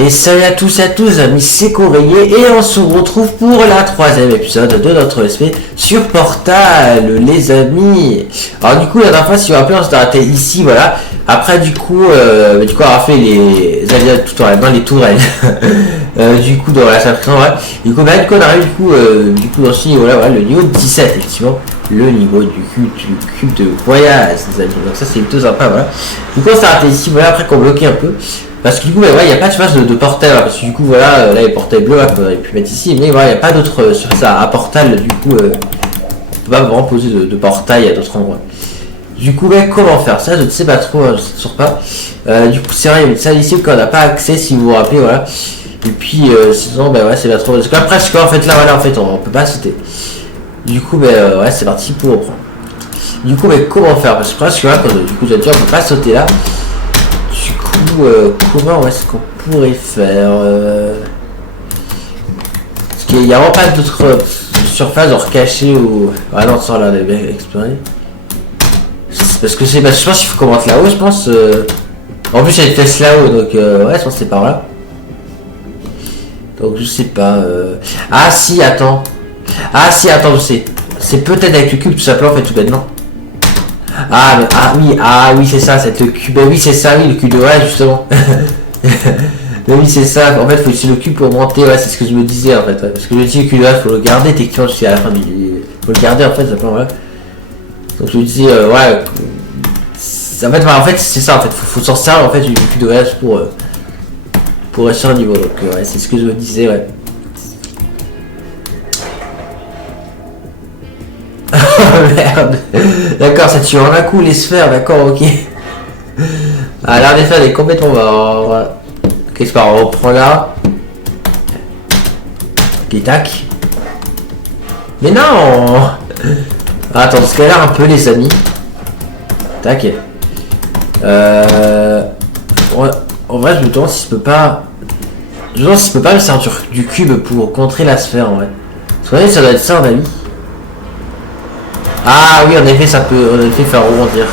Et salut à tous et à tous, amis, c'est Courrier et on se retrouve pour la 3e épisode de notre SP sur Portal, les amis. Alors du coup, la dernière fois, si vous vous rappelez, on s'est arrêté ici, voilà. Après, du coup, on a fait les alliés tout en dans les tourelles. Du coup, dans la salle ouais. Du coup, on arrive du coup dans ce niveau-là, voilà, le niveau 17, effectivement. Le niveau du cube de voyage, les amis. Donc ça, c'est plutôt sympa, voilà. Du coup, on s'est arrêté ici, voilà, après qu'on bloquait un peu. Parce que du coup, il n'y a pas de phase de portail, hein, parce que du coup, voilà, là, les portails bleus, on aurait pu mettre ici, mais voilà, il n'y a pas d'autre sur ça, à portal, du coup, on peut pas vraiment poser de portail à d'autres endroits. Du coup, comment faire ça, je ne sais pas trop, je sais toujours pas. Du coup, c'est vrai, il y a une salle ici qu'on n'a pas accès, si vous vous rappelez, voilà. Et puis, sinon, ouais, c'est pas trop, parce qu'après, en fait, là, voilà, en fait, on peut pas sauter. Du coup, ouais, c'est parti pour reprendre. Du coup, comment faire, parce que là, quand, du coup, j'ai dit, on peut pas sauter là. Du coup, comment est-ce qu'on pourrait faire parce qu'il n'y a vraiment pas d'autres surfaces genre cachées ou... Ah non, ça là, les explorer. Parce que c'est... je pense qu'il faut qu'on rentre là-haut, je pense. En plus, il y a une test là-haut, donc ouais, je pense que c'est par là. Donc je sais pas... Ah si, attends. Ah si, attends, je sais. C'est peut-être avec le cube tout simplement, en fait, tout bêtement. Ah oui, c'est ça, c'est le cube. Oui, c'est ça, oui, le cube de ouais, justement. Mais oui, c'est ça. En fait, faut utiliser le cube pour monter. Ouais, c'est ce que je me disais en fait. Ouais. Parce que je dis le cube de ouais, faut le garder techniquement jusqu'à la fin du. Faut le garder en fait, simplement, voilà. Donc je me disais, ouais. En fait, c'est ça en fait. Faut s'en servir en fait du cube de voyage pour rester au niveau. Donc ouais, c'est ce que je me disais, ouais. Merde. D'accord, ça tue en un coup les sphères, d'accord, ok. Ah, là, en effet, elle est complètement mort. Ok, c'est pas, on reprend là. Ok, tac. Mais non. Attends, ce qu'elle a un peu, les amis. Tac. En vrai, je me demande si je peux pas... Je me demande si je peux pas me servir du cube pour contrer la sphère, en vrai. Parce que ça doit être ça, en avis. Ah oui, en effet, ça peut en effet faire rebondir.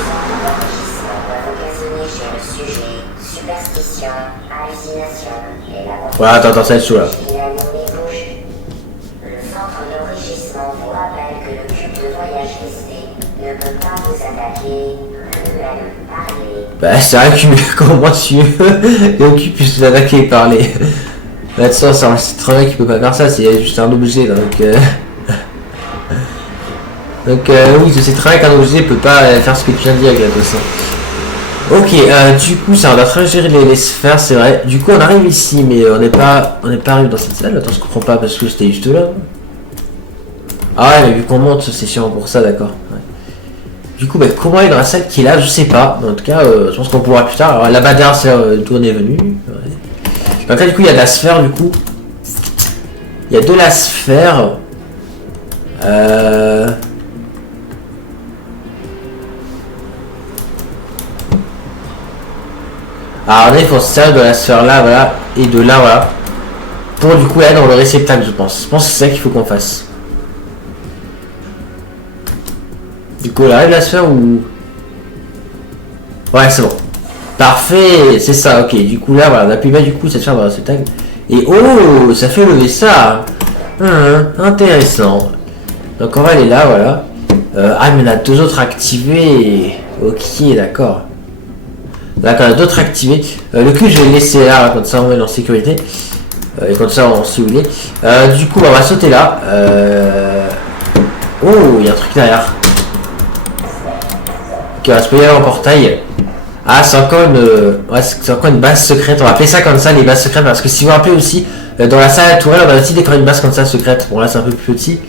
Ouais, attends, ça va être chaud là. Bah, c'est vrai que comment tu veux le cube puisse vous attaquer et parler. Là-dessus, c'est très bien qu'il peut pas faire ça, c'est juste un objet là, donc. Donc oui, je sais très bien qu'un objet peut pas faire ce que tu viens de dire avec la façon. Ok, du coup, ça on a très gérer les sphères, c'est vrai. Du coup, on arrive ici, mais on n'est pas arrivé dans cette salle. Attends, je comprends pas parce que c'était juste là. Ah ouais, mais vu qu'on monte, c'est sûrement pour ça, d'accord. Ouais. Du coup, comment aller dans la salle qui est là, je sais pas. En tout cas, je pense qu'on pourra plus tard. Alors là-bas derrière, c'est d'où on est venu. Ouais. Donc là, du coup, il y a de la sphère, du coup. Il y a de la sphère. Alors là, il faut se servir de la sphère là, voilà, et de là, voilà. Pour du coup aller dans le réceptacle, je pense. Je pense que c'est ça qu'il faut qu'on fasse. Du coup, là, la sphère ou... Ouais, c'est bon. Parfait, c'est ça, ok. Du coup, là, voilà, on appuie bien du coup cette sphère dans le réceptacle. Et oh, ça fait lever ça. Intéressant. Donc on va aller là, voilà. Ah, mais on a deux autres activés. Ok, d'accord. D'accord, d'autres activés. Le cul, je vais le laisser là, comme ça on met en sécurité. Et comme ça on sait où il est. Du coup, on va sauter là. Oh, il y a un truc derrière. Ok, on va se payer en portail. Ah, c'est encore une... Ouais, c'est encore une base secrète. On va appeler ça comme ça, les bases secrètes. Parce que si vous vous rappelez aussi, dans la salle à tourelle, on a aussi décoré une base comme ça secrète. Bon, là, c'est un peu plus petit.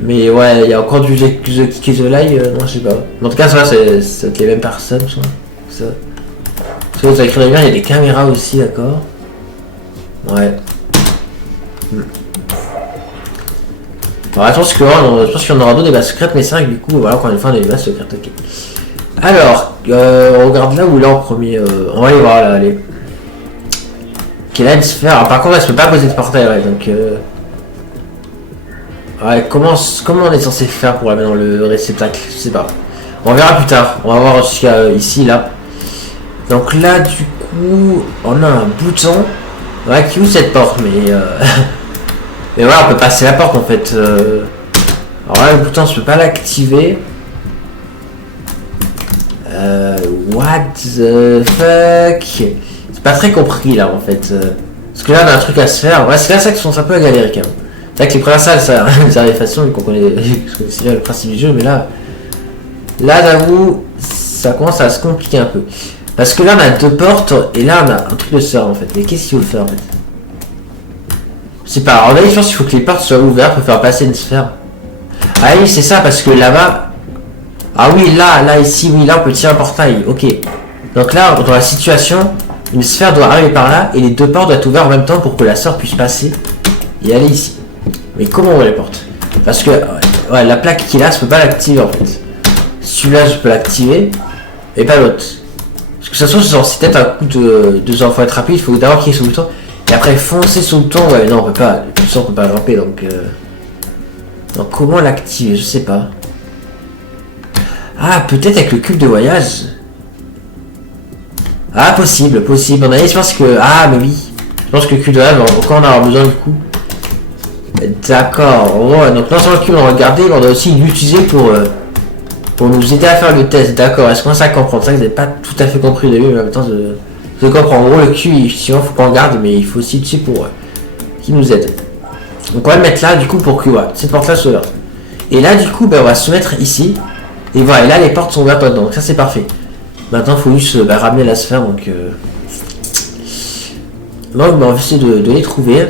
Mais ouais, il y a encore du The Kick et The Lie. Non, je sais pas. Mais en tout cas, ça va, c'est les mêmes personnes, je crois. Ça. Parce que vous avez écrit il y a des caméras aussi, d'accord. Ouais. Alors attention, je pense qu'il y en aura d'autres des bases secrètes, mais c'est vrai que du coup, voilà, encore une fois, on a des bases secrètes, ok. Alors, on regarde là ou là en premier. On va aller voir là, allez. Ok, là, une sphère. Alors, par contre, là, je peux pas poser de portail, ouais, donc. Ouais, comment on est censé faire pour la mettre dans le réceptacle? Je sais pas. On verra plus tard. On va voir jusqu'à ici, là. Donc là, du coup, on a un bouton. Ouais, qui ouvre cette porte, mais... mais voilà, on peut passer la porte, en fait. Alors là, le bouton, je peux pas l'activer. What the fuck? C'est pas très compris, là, en fait. Parce que là, on a un truc à se faire. Ouais, c'est là ça qui sont un peu à galérer, quand même. C'est vrai que les premières salles, ça arrive facilement, vu qu'on connaît c'est le principe du jeu, mais là... Là, j'avoue, ça commence à se compliquer un peu. Parce que là, on a deux portes, et là, on a un truc de sœur, en fait. Mais qu'est-ce qu'il faut faire, en fait? Je sais pas. Alors là, je pense qu'il faut que les portes soient ouvertes pour faire passer une sphère. Ah oui, c'est ça, parce que là-bas... Ah oui, là, ici, oui, là, on peut tirer un portail. Ok. Donc là, dans la situation, une sphère doit arriver par là, et les deux portes doivent être ouvertes en même temps pour que la sœur puisse passer et aller ici. Mais comment on ouvre les portes? Parce que, ouais, la plaque qui est là, je peux pas l'activer, en fait. Celui-là, je peux l'activer, et pas l'autre. Parce que ça se trouve, c'est peut-être un coup de genre, faut être rapide, il faut d'abord cliquer sur le bouton, et après foncer sur le bouton. Ouais, non, on peut pas, le bouton, on peut pas grimper, donc... Donc comment l'activer? Je sais pas. Ah, peut-être avec le cube de voyage. Ah, possible. On a dit, je pense que... Ah, mais oui. Je pense que le cube de voyage, encore on en avoir besoin du coup. D'accord. Ouais, donc non seulement le cube, on va regarder, mais on doit aussi l'utiliser pour nous aider à faire le test. D'accord. Est-ce qu'on ça comprendre? C'est vrai que vous n'avez pas tout à fait compris au début, mais en même temps, je comprends. En gros, le cube, effectivement, faut qu'on regarde, mais il faut aussi l'utiliser pour... qui nous aide. Donc on va le mettre là, du coup, pour que cette porte-là soit ouverte. Et là, du coup, on va se mettre ici. Et voilà, et là, les portes sont ouvertes dedans. Donc ça, c'est parfait. Maintenant, il faut juste ramener la sphère. Donc, on va essayer de les trouver.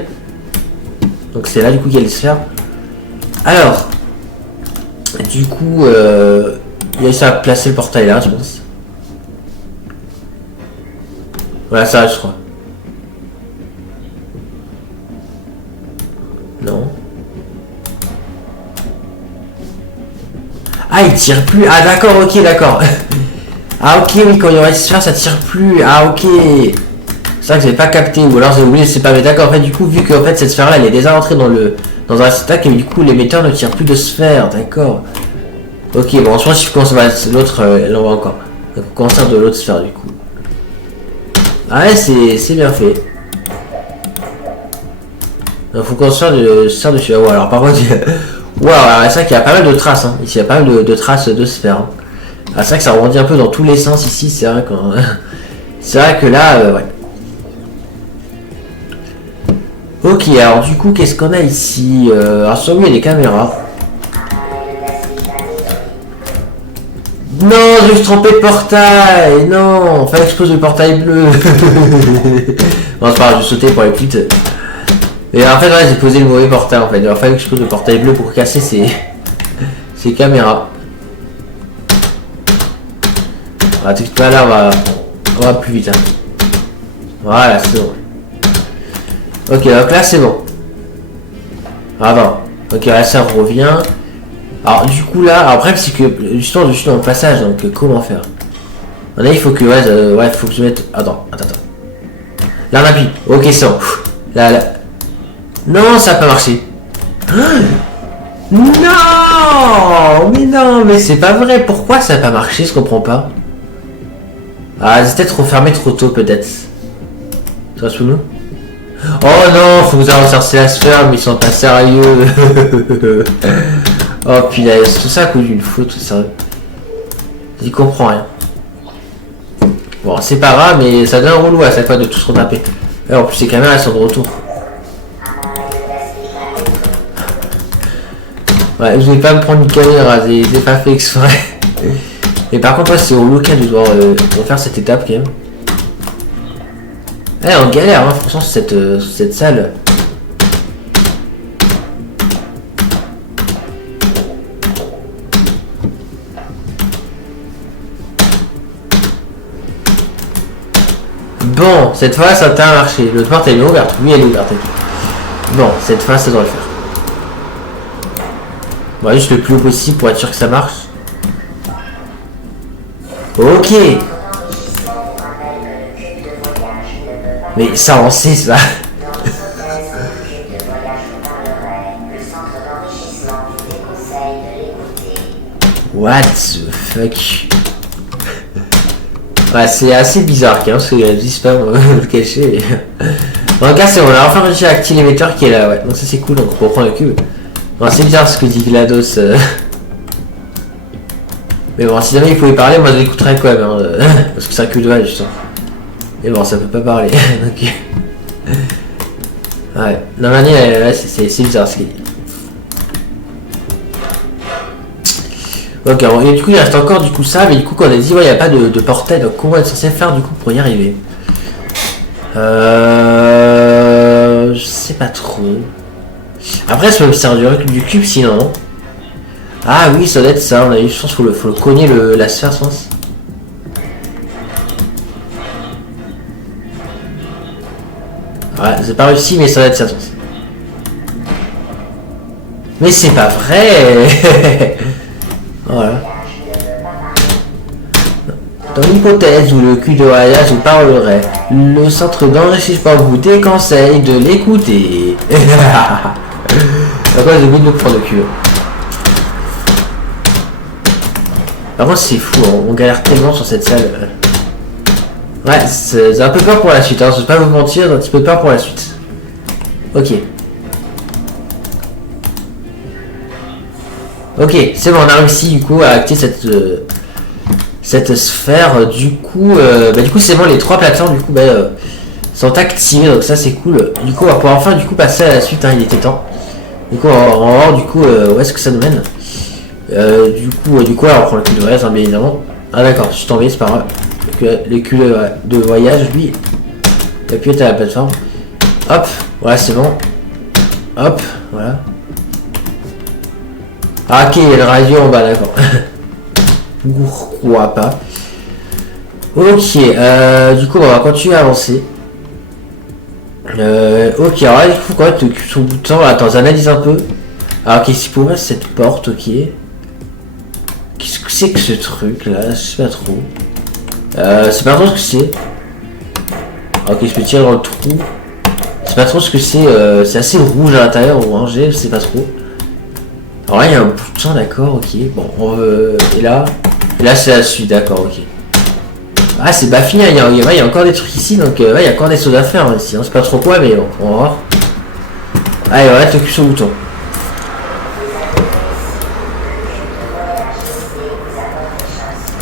Donc c'est là, du coup, qu'il y a les sphères. Alors, du coup, il y a ça à placer le portail là, je pense. Voilà, ça, je crois. Non. Ah, il tire plus. Ah, d'accord, ok, d'accord. Ah, ok, oui, quand il y aura une sphère, ça tire plus. Ah, ok. C'est vrai que j'avais pas capté, ou alors j'ai oublié, c'est pas. Mais d'accord, en fait, du coup, vu que en fait, cette sphère-là, elle est déjà rentrée dans un stack, et du coup, l'émetteur ne tire plus de sphère, d'accord. Ok, bon, je pense qu'il faut qu'on se base l'autre, elle en va encore. Donc, on commence de l'autre sphère, du coup. Ah, ouais, c'est bien fait. Il faut qu'on se fasse de sphère dessus. Ah, ouais, alors, par contre, wow, c'est vrai qu'il y a pas mal de traces, hein. Ici, il y a pas mal de traces de sphères. Hein. Ah, c'est vrai que ça rebondit un peu dans tous les sens ici, c'est vrai que... c'est vrai que là, ouais. Ok, alors du coup, qu'est-ce qu'on a ici? Alors sur lui, il y a des caméras. Non, je me suis trompé de portail. Non, fallait que je pose le portail bleu. Bon, c'est pas grave, je sautais pour aller plus vite. Et en fait, ouais, j'ai posé le mauvais portail en fait. Il fallait que je pose le portail bleu pour casser ces caméras. Ah, tout à l'heure, on va plus vite. Hein. Voilà, c'est bon. Ok, donc là, c'est bon. Ah non. Ok, là, ça revient. Alors, du coup, là, après, c'est que justement, je suis dans le passage, donc comment faire? Là, il faut que, ouais, faut que je mette. Attends. Là, on appuie. Ok, c'est bon. Là. Non, ça n'a pas marché. Non, mais c'est pas vrai. Pourquoi ça n'a pas marché? Je comprends pas. Ah, c'est peut-être refermé trop tôt, peut-être. Ça sous nous? Oh non, faut que vous ayez ressorti la sphère, mais ils sont pas sérieux. Oh punaise, tout ça à cause d'une faute, sérieux. J'y comprends rien. Bon, c'est pas grave, mais ça donne un relou à chaque fois de tout se retaper. Et en plus, les caméras elles sont de retour. Ouais, je vais pas me prendre une caméra, j'ai pas fait exprès. Et par contre, ouais, c'est au local de devoir faire cette étape quand même. Ouais, on galère, hein, franchement, cette salle. Bon, cette fois, ça t'a marché. L'autre porte, elle est ouverte. Oui, elle est ouverte. Bon, cette fois, ça doit le faire. On va juste le plus haut possible pour être sûr que ça marche. Ok. Mais ça, on sait, ça. What the fuck? Ouais, c'est assez bizarre, hein, parce qu'il y a 10 spams le cacher. En tout cas, c'est on a enfin réussi à activer l'émetteur qui est là, ouais. Donc ça c'est cool, donc on peut reprendre le cube. Bon, c'est bizarre ce que dit GLaDOS. Mais bon, si jamais il pouvait parler, moi je l'écouterais quand même, hein, parce que c'est un cube de voyage, justement. Mais bon, ça peut pas parler. Donc... ouais, non, mais là c'est bizarre ce qu'il dit. Ok, bon, et du coup il reste encore du coup ça, mais du coup quand on a dit ouais il n'y a pas de portail, donc comment on est censé faire du coup pour y arriver? Je sais pas trop. Après ça peut me servir du cube sinon. Ah oui ça doit être ça, on a eu je pense qu'il faut le cogner la sphère je pense. Ouais, c'est pas réussi mais ça doit être ça je pense. Mais c'est pas vrai. Voilà. Dans l'hypothèse où le cul de voyage vous parlerait, le centre d'enrichissement vous déconseille de l'écouter. Pourquoi j'ai oublié de le prendre le cul? Par contre c'est fou, on galère tellement sur cette salle. Ouais, j'ai un peu peur pour la suite, hein. Je vais pas vous mentir, j'ai un petit peu peur pour la suite. Ok. Ok, c'est bon, on a réussi du coup à activer cette sphère. Du coup c'est bon, les trois plateformes du coup sont activées, donc ça c'est cool. Du coup on va pouvoir enfin du coup passer à la suite, hein, il était temps. Du coup on va voir du coup où est-ce que ça nous mène. Du coup alors on prend le cul de voyage, hein, bien évidemment. Ah d'accord, je suis tombé, c'est pas grave. Le cul de voyage, lui, il appuie à la plateforme. Hop, voilà c'est bon. Hop, voilà. Ah ok, il y a le radio en bas, d'accord. Pourquoi pas. Ok, du coup on va continuer à avancer. Ok, alors là il faut quand même son bouton. Attends, j'analyse un peu. Alors ok, si pour moi cette porte, ok. Qu'est-ce que c'est que ce truc là? Je sais pas trop. C'est pas trop ce que c'est. Ok, je peux tirer dans le trou. C'est pas trop ce que c'est. C'est assez rouge à l'intérieur, orangé, je sais pas trop. Alors là il y a un bouton, d'accord, ok. Bon, et là c'est la suite, d'accord, ok. Ah c'est pas fini, il y a encore des trucs ici, donc il y a encore des choses à faire hein, ici. On sait pas trop quoi, mais bon, on va voir. Allez, on va mettre le cul sur le bouton.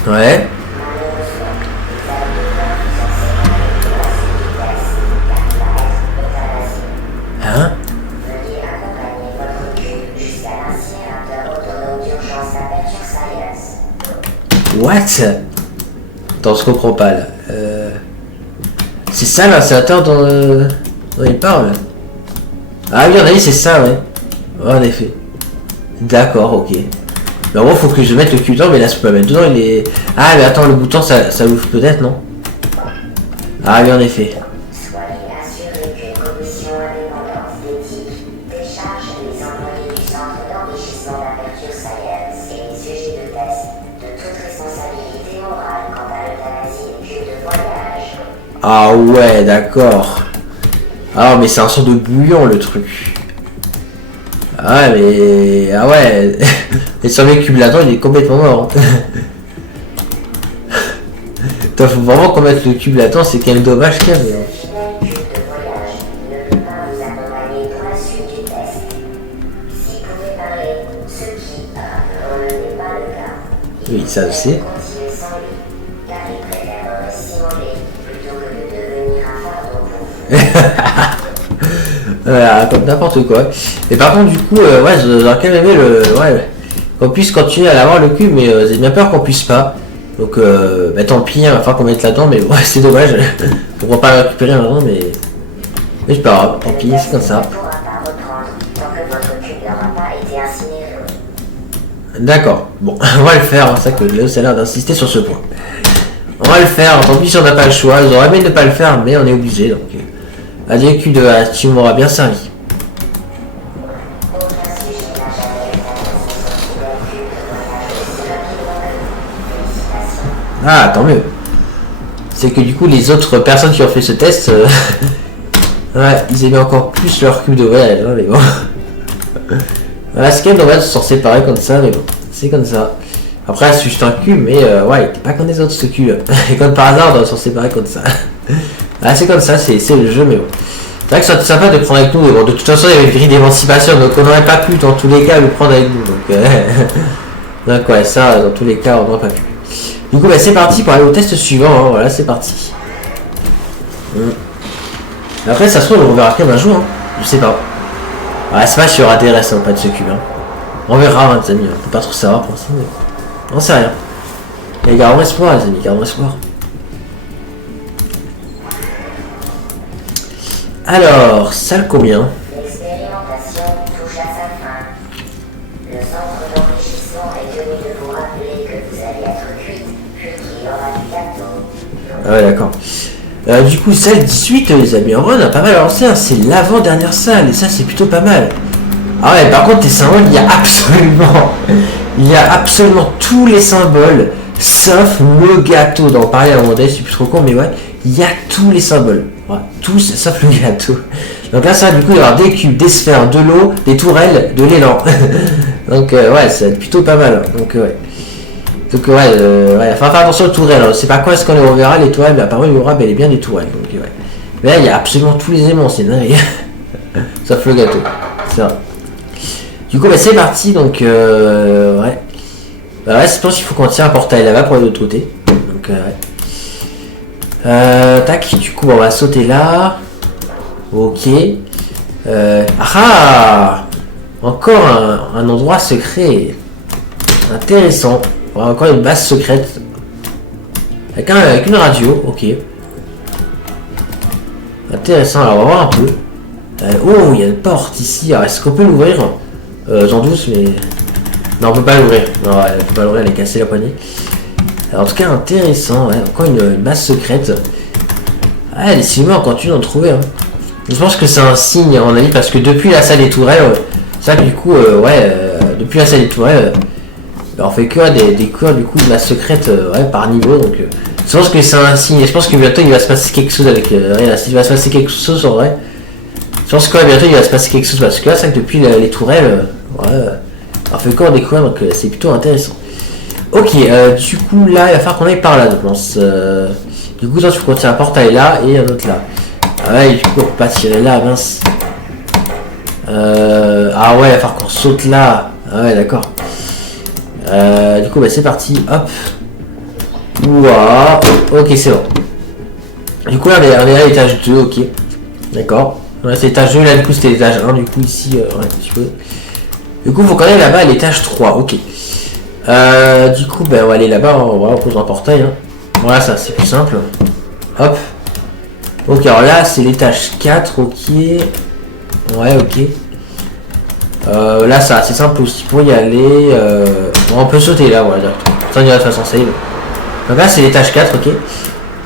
Ouais. Hein? What? Attends, je comprends pas là. C'est ça l'insérateur dont il parle? Ah oui, on a dit c'est ça, ouais. Ouais, en effet. D'accord, ok. Mais en gros, faut que je mette le cul dedans, mais là, je peux pas mettre dedans, il est... Ah, mais attends, le bouton, ça ouvre peut-être, non? Ah oui, en effet. Ah ouais, d'accord. Ah mais c'est un sort de bouillon le truc. Ah mais... Ah ouais. Et sur le cube là-dedans, il est complètement mort. Putain, faut vraiment qu'on mette le cube là-dedans, c'est quel dommage qu'il y a. Oui, ça aussi. Voilà, comme n'importe quoi. Et par contre, du coup, ouais, j'aurais quand même aimé qu'on puisse continuer à l'avoir le cube, mais j'ai bien peur qu'on puisse pas. Donc, tant pis, il va falloir qu'on mette là-dedans, mais ouais, c'est dommage. On pourra pas le récupérer maintenant, mais c'est pas grave, tant pis, c'est comme ça. D'accord, bon, on va le faire, c'est ça que Léo a l'air d'insister sur ce point. On va le faire, tant pis si on n'a pas le choix, j'aurais aimé ne pas le faire, mais on est obligé, donc... Adieu cul de hache, tu m'auras bien servi. Ah, tant mieux. C'est que du coup, les autres personnes qui ont fait ce test, ouais, ils aimaient encore plus leur cul de voyage, hein, mais bon. Voilà, c'est quand même dommage de s'en séparer comme ça, mais bon, c'est comme ça. Après, c'est juste un cul, mais ouais, il était pas comme les autres ce cul. Et comme par hasard, on doit s'en séparer comme ça. Ah, c'est comme ça, c'est le jeu, mais bon. C'est vrai que c'est sympa de prendre avec nous, mais bon, de toute façon, il y avait une grille d'émancipation, donc on n'aurait pas pu, dans tous les cas, le prendre avec nous. Donc ouais, ça, dans tous les cas, on n'aurait pas pu. Du coup, bah, c'est parti pour aller au test suivant, hein. Voilà, c'est parti. Après, ça se trouve, on verra quand un jour, hein. Je sais pas. Ouais, c'est pas s'il y aura des restes, hein, pas de ce cube, hein. On verra, hein, les amis, on peut pas trop savoir pour l'instant, mais... on sait rien. Et gardons espoir, les amis, gardons espoir. Alors, salle combien? L'expérimentation touche à sa fin. Le centre d'enrichissement est tenu de vous rappeler que vous allez être cuite, puis qu'il y aura du gâteau. Ah ouais, d'accord. Du coup, salle 18, les amis, en vrai, on a pas mal avancé, hein. C'est l'avant-dernière salle, et ça, c'est plutôt pas mal. Ah ouais, par contre, les symboles, il y a absolument tous les symboles, sauf le gâteau. D'en parler à un moment donné, c'est plus trop con, mais ouais, il y a tous les symboles. Ouais, tous, sauf le gâteau. Donc là, ça, du coup, il y aura des cubes, des sphères, de l'eau, des tourelles, de l'élan. Donc, ouais, ça va être plutôt pas mal. Hein. Donc, ouais. Donc, ouais, enfin, faire attention aux tourelles. Hein. C'est pas quoi ce qu'on les reverra, les tourelles, mais apparemment, il y aura bel et bien des tourelles. Donc, ouais. Mais là, il y a absolument tous les aimants, c'est dingue. Sauf le gâteau. C'est vrai. Du coup, bah, c'est parti. Donc, ouais. Bah, ouais, je pense qu'il faut qu'on tire un portail là-bas pour aller de l'autre côté. Donc, ouais. Tac, du coup on va sauter là. Ok. Ah, encore un endroit secret. Intéressant. Encore une base secrète. Avec une radio, ok. Intéressant, alors on va voir un peu. Oh, il y a une porte ici. Alors, est-ce qu'on peut l'ouvrir? J'en doute, mais... non, on peut pas l'ouvrir. Non, on peut pas l'ouvrir, elle est cassée la poignée. Alors, en tout cas, intéressant, ouais. Encore une base secrète. Ah, les cinémas, on continue d'en trouver. Hein. Je pense que c'est un signe, à mon avis, parce que depuis la salle des tourelles, ça, du coup, depuis la salle des tourelles, on fait que des cours, du coup, de base secrète, ouais, par niveau. Donc, je pense que c'est un signe. Et je pense que bientôt, il va se passer quelque chose avec. Rien, il va se passer quelque chose, en vrai. Je pense que ouais, bientôt, il va se passer quelque chose, parce que là, c'est que depuis les tourelles, ouais, on fait que des cours, donc c'est plutôt intéressant. Ok, du coup là il va falloir qu'on aille par là je pense. Du coup toi tu peux continuer un portail là et un autre là. Ah ouais, du coup on peut pas tirer là, mince. Ah ouais, il va falloir qu'on saute là. Ah ouais, d'accord. Du coup bah c'est parti, hop. Ouah. Ok, c'est bon. Du coup là on est à l'étage 2, ok. D'accord. Ouais, c'est l'étage 2, là du coup c'était l'étage 1, du coup ici, ouais, tu peux. Du coup faut qu'on aille là-bas à l'étage 3, ok. Du coup, ben, on va aller là-bas, on pose un portail. Hein. Voilà, ça, c'est plus simple. Hop. Ok, alors là, c'est l'étage 4, ok. Ouais, ok. Là, ça, c'est simple aussi pour y aller. Bon, on peut sauter là, voilà. Ça, on ira de façon save. Donc là, c'est l'étage 4, ok.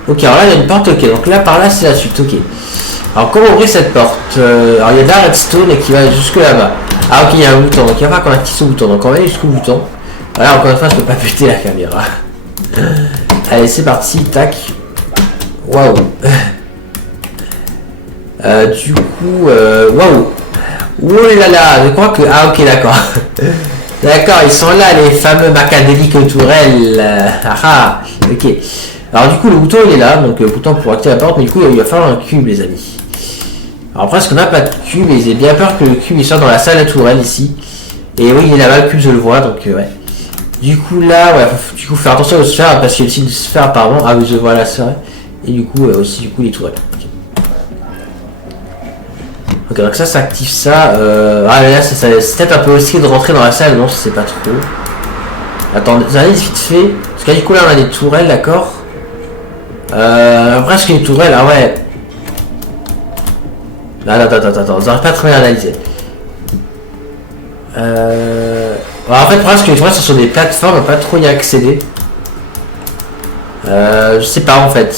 Ok, alors là, il y a une porte, ok. Donc là, par là, c'est la suite, ok. Alors, comment ouvrir cette porte? Alors, il y a de la redstone qui va jusque là-bas. Ah, ok, il y a un bouton. Donc, il va falloir qu'on active ce bouton. Donc, on va aller jusqu'au bouton. Voilà, encore une fois, je peux pas péter la caméra. Allez, c'est parti, tac. Waouh. Du coup, waouh. Oh là là, je crois que... ah, ok, d'accord. D'accord, ils sont là, les fameux macadéliques tourelles. Ah, ok. Alors, du coup, le bouton, il est là. Donc, le bouton pour activer la porte. Mais du coup, il va falloir un cube, les amis. Alors, presque, on n'a pas de cube. Et j'ai bien peur que le cube, il soit dans la salle à tourelle, ici. Et oui, il est là-bas, le cube, je le vois. Donc, ouais. Du coup là, ouais, faut du coup faire attention aux sphères parce qu'il y a aussi des sphères apparemment. Ah oui, je vois la sphère. Et du coup, aussi du coup les tourelles. Ok, donc ça active ça. Ah là, c'est peut-être un peu risqué de rentrer dans la salle, non, je sais pas trop. Attends, allez vite fait. Parce que du coup là on a des tourelles, d'accord. Presque les tourelles, ah ouais. Attends, vous n'arrivez pas à très bien analyser. En fait, presque les tourelles ce sont des plateformes, on va pas trop y accéder. Je sais pas en fait.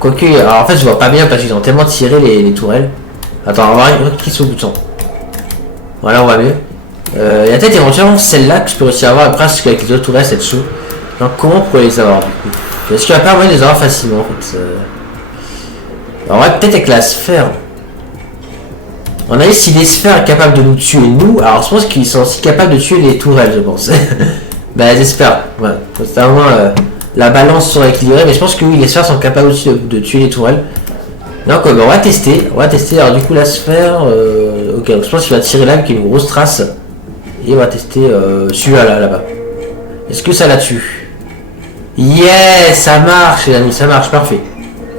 Quoique, alors en fait je vois pas bien parce qu'ils ont tellement tiré les tourelles. Attends, on va cliquer sur le bouton. Voilà, on va mieux. Il y a peut-être éventuellement celle-là que je peux aussi avoir presque avec les autres tourelles, c'est dessous. Donc comment on pourrait les avoir du coup? Est-ce qu'il n'y a pas moyen de les avoir facilement en fait? Alors ouais, peut-être avec la sphère. On a ici des sphères capables de nous tuer nous, alors je pense qu'ils sont aussi capables de tuer les tourelles, je pense. Ben j'espère, ouais. C'est vraiment la balance sera équilibrée, mais je pense que oui, les sphères sont capables aussi de tuer les tourelles. Donc on va tester. Alors du coup la sphère. Ok, donc je pense qu'il va tirer là, qui est une grosse trace. Et on va tester celui-là là-bas. Est-ce que ça la tue? Yes, ça marche les amis, ça marche, parfait.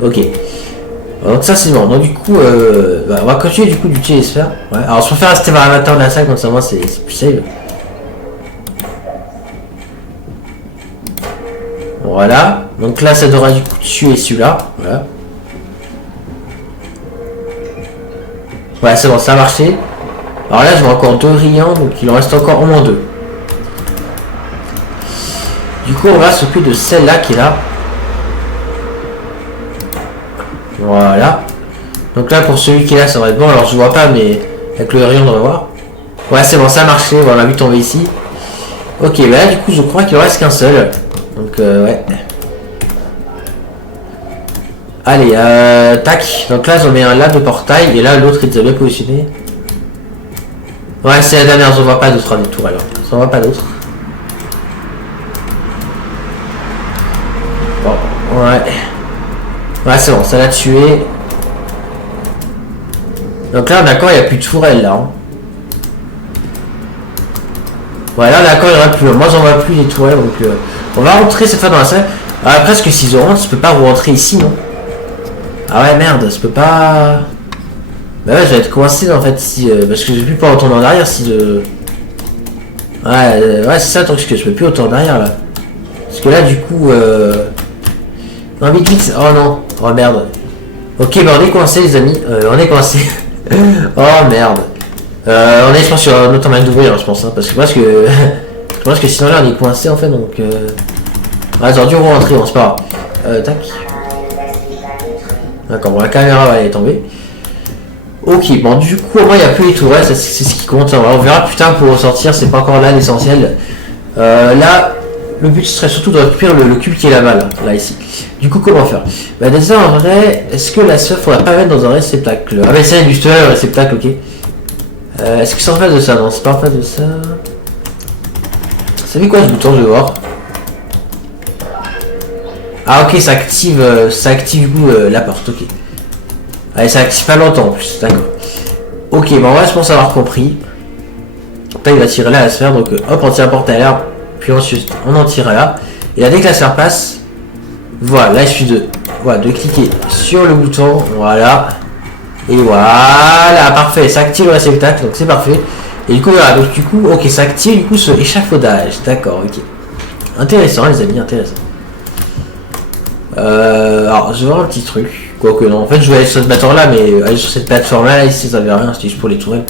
Ok. Donc ça c'est bon. Donc du coup, on va continuer du coup d'utiliser les sphères. Ouais. Alors je préfère rester vers la matin de la salle, comme ça moi c'est plus safe. Voilà. Donc là ça devra du coup tuer celui-là. Voilà. Ouais c'est bon, ça a marché. Alors là je vois encore 2 rayons, donc il en reste encore au moins 2. Du coup on va s'occuper de celle-là qui est là. Voilà. Donc là pour celui qui est là ça va être bon. Alors je vois pas mais avec le rayon on va voir. Ouais c'est bon, ça a marché. Voilà, on a vu tomber ici. Ok, bah là du coup je crois qu'il en reste qu'un seul. Donc ouais. Allez, tac. Donc là j'en mets un là de portail et là l'autre il est bien positionné. Ouais c'est la dernière, j'en vois pas d'autres des tours alors. J'en vois pas d'autres. Bon, ouais. Ouais c'est bon, ça l'a tué. Donc là d'accord, il n'y a plus de tourelle là. Hein. Voilà, d'accord, il n'y en a plus. Moi j'en vois plus les tourelles, donc on va rentrer cette fois dans la salle. Ah, presque 6 euros, tu peux pas rentrer ici, non? Ah ouais merde, je peux pas. Bah ouais, je vais être coincé en fait si. Parce que je vais plus pouvoir retourner en arrière si je. Ouais, c'est ça le truc, que je peux plus retourner en arrière là. Parce que là du coup. Non, vite, vite. Oh non, oh merde. Ok, bah on est coincé les amis, on est coincé. Oh merde. On est je pense sur un autre moyen d'ouvrir, je pense, hein, parce que je pense que sinon là on est coincé en fait donc. Ah, j'aurais dû rentrer, bon, c'est pas grave. Tac. D'accord, bon la caméra va aller tomber. Ok, bon du coup au moins il n'y a plus les tourelles, c'est ce qui compte. On verra plus tard pour ressortir, c'est pas encore là l'essentiel. Là, le but serait surtout de récupérer le cube qui est là-bas, là ici. Du coup comment faire? Bah déjà en vrai, est-ce que la sphère faudrait pas mettre dans un réceptacle? Ah bah c'est juste là le réceptacle, ok. Est-ce que c'est en face de ça? Non, c'est pas en face de ça. Ça fait quoi ce bouton? Je vais voir. Ah ok, ça active du coup la porte, ok. Allez, ça active pas longtemps en plus, d'accord. Ok, bon ouais, je pense avoir compris. Là il va tirer là la sphère, donc hop, on tire la porte à l'air, puis ensuite on en tire là. Et là dès que la sphère passe, voilà, là il suffit de cliquer sur le bouton, voilà. Et voilà, parfait, ça active le réceptacle, donc c'est parfait. Et du coup voilà, donc du coup, ok, ça active du coup ce échafaudage, d'accord, ok. Intéressant les amis, intéressant. Alors je vais voir un petit truc. Quoique non, en fait je vais aller sur ce bâtiment là, mais aller sur cette plateforme là, ici ça ne veut rien, c'était juste pour les tourelles.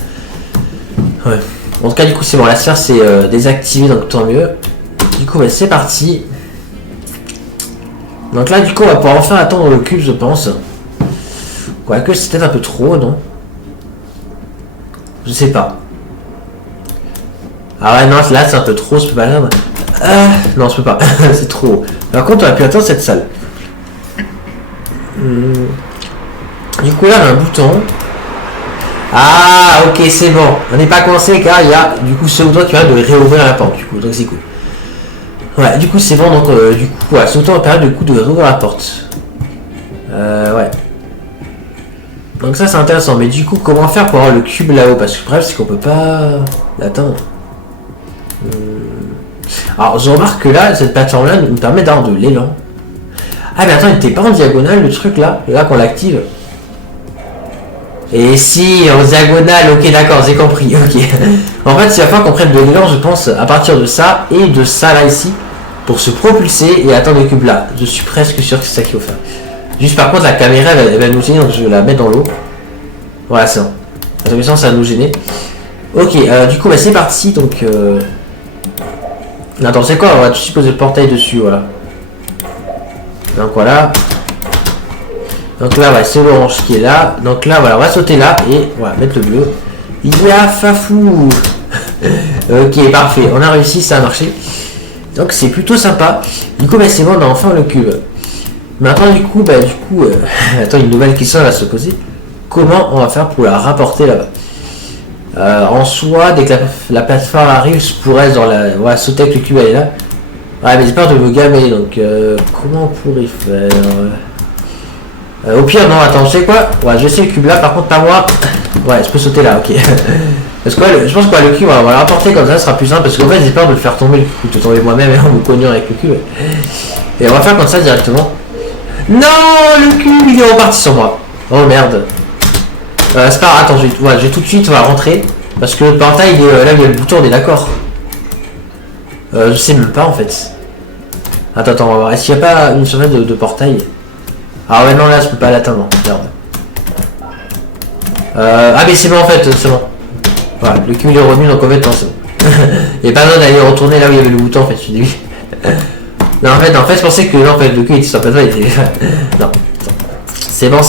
Ouais. En tout cas du coup c'est bon, la sphère c'est désactivé, donc tant mieux. Du coup bah, c'est parti. Donc là du coup on va pouvoir enfin attendre le cube je pense. Quoique c'est peut-être un peu trop, non? Je sais pas. Ah ouais non, là c'est un peu trop, je peux pas l'atteindre. Non je peux pas, c'est trop. Par contre on a pu atteindre cette salle. Du coup là on a un bouton. Ah ok c'est bon. On n'est pas coincé car il y a du coup ce bouton qui va de réouvrir la porte du coup, donc c'est cool. Ouais du coup c'est bon, donc du coup ouais, ce bouton va permettre du coup de réouvrir la porte. Ouais. Donc ça c'est intéressant, mais du coup comment faire pour avoir le cube là-haut? Parce que le problème c'est qu'on peut pas l'atteindre. Alors je remarque que là, cette plateforme là nous permet d'avoir de l'élan. Ah mais attends, il n'était pas en diagonale le truc là, et là qu'on l'active. Et si, en diagonale, ok d'accord, j'ai compris, ok. En fait il va falloir qu'on prenne de l'élan je pense à partir de ça et de ça là ici, pour se propulser et atteindre le cube là. Je suis presque sûr que c'est ça qu'il faut faire. Juste par contre la caméra elle va nous gêner, donc je vais la mettre dans l'eau. Voilà c'est bon. Attention ça va nous gêner. Ok, du coup bah, c'est parti donc... Attends c'est quoi, on va tout de suite poser le portail dessus, voilà. Donc voilà. Donc là, c'est l'orange qui est là. Donc là, voilà, on va sauter là et voilà, mettre le bleu. Ya fafou. Ok, parfait. On a réussi, ça a marché. Donc c'est plutôt sympa. Du coup, c'est bon, on a enfin le cube. Maintenant, du coup, attends, une nouvelle question va se poser. Comment on va faire pour la rapporter là-bas? En soi, dès que la plateforme arrive, je pourrais dans la, voilà, sauter avec le cube, elle est là. Ouais, mais j'ai peur de me gamer, donc comment on pourrait faire? Au pire, non, attends, tu sais quoi? Ouais, je vais essayer le cube là, par contre, pas moi. Ouais, je peux sauter là, ok. Parce que ouais, je pense que ouais, le cube, on va le rapporter comme ça, ce sera plus simple. Parce qu'en fait, j'ai peur de le faire tomber, le cube, de tomber moi-même et en me cognant avec le cube. Et on va faire comme ça directement. Non, le cube, il est reparti sur moi. Oh merde. C'est pas grave, attends, je vais tout de suite, on va rentrer. Parce que le portail, il est, là, il y a le bouton, on est d'accord. Je sais même pas en fait. Attends, on va voir. Est-ce qu'il n'y a pas une sorte de portail? Ah ouais, non, là, je peux pas l'atteindre. Merde. Ah, mais c'est bon en fait, c'est bon. Voilà, le cube il est revenu, donc en fait, non, c'est bon. Il n'y a pas besoin d'aller retourner là où il y avait le bouton en fait, je suis débile. Non, en fait, je pensais que non, en fait, le cube il était sur la plateau, il était. Non. C'est bon,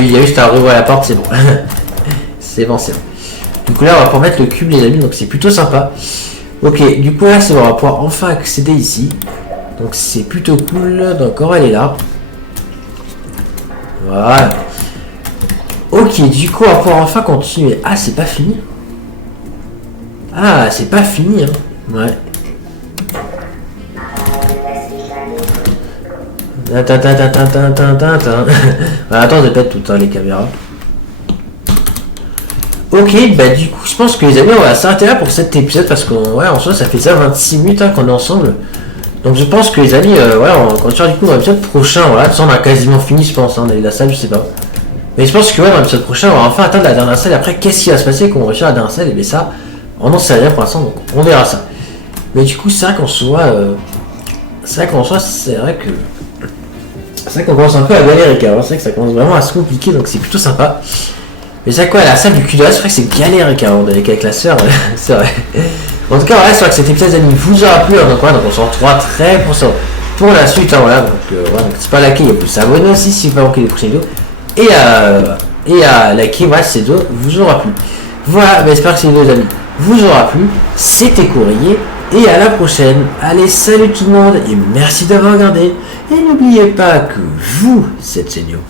il y a juste à rouvrir la porte, c'est bon. C'est bon. Du coup, là, on va pouvoir mettre le cube, les amis, donc c'est plutôt sympa. Ok, du coup, là, c'est bon, on va pouvoir enfin accéder ici. Donc, c'est plutôt cool. Donc, on va aller là. Voilà. Ok, du coup, on va pouvoir enfin continuer. Ah, c'est pas fini. Ah, c'est pas fini, hein. Ouais. Attends, je pète tout le temps les caméras. Ok, bah du coup, je pense que les amis, on va s'arrêter là pour cet épisode parce qu'en ouais, en soi, ça fait ça 26 minutes hein, qu'on est ensemble. Donc je pense que les amis, voilà, on continuera du coup dans l'épisode prochain. Voilà, ça on a quasiment fini, je pense. Hein, la salle, je sais pas. Mais je pense que ouais, dans l'épisode prochain, on va enfin atteindre la dernière salle. Après, qu'est-ce qui va se passer quand on réussit à la dernière salle? Et bien ça, on n'en sait rien pour l'instant, donc on verra ça. Mais du coup, c'est vrai qu'on soit, c'est vrai qu'on commence un peu à galérer, car c'est vrai que ça commence vraiment à se compliquer, donc c'est plutôt sympa. Mais c'est quoi, la salle du QDA, c'est vrai que c'est galère avec la sœur, c'est vrai. En tout cas, voilà, c'est vrai que cet épisode d'amis vous aura plu, donc on se retrouvera très pour la suite, hein, voilà. Donc c'est pas liker, il faut s'abonner aussi si vous ne pas manquer les prochaines vidéos. Et à liker, voilà, ces deux vous aura plu. Voilà, mais j'espère que ces vidéos, amis, vous aura plu. C'était Courrier, et à la prochaine. Allez, salut tout le monde, et merci d'avoir regardé. Et n'oubliez pas que vous êtes géniaux.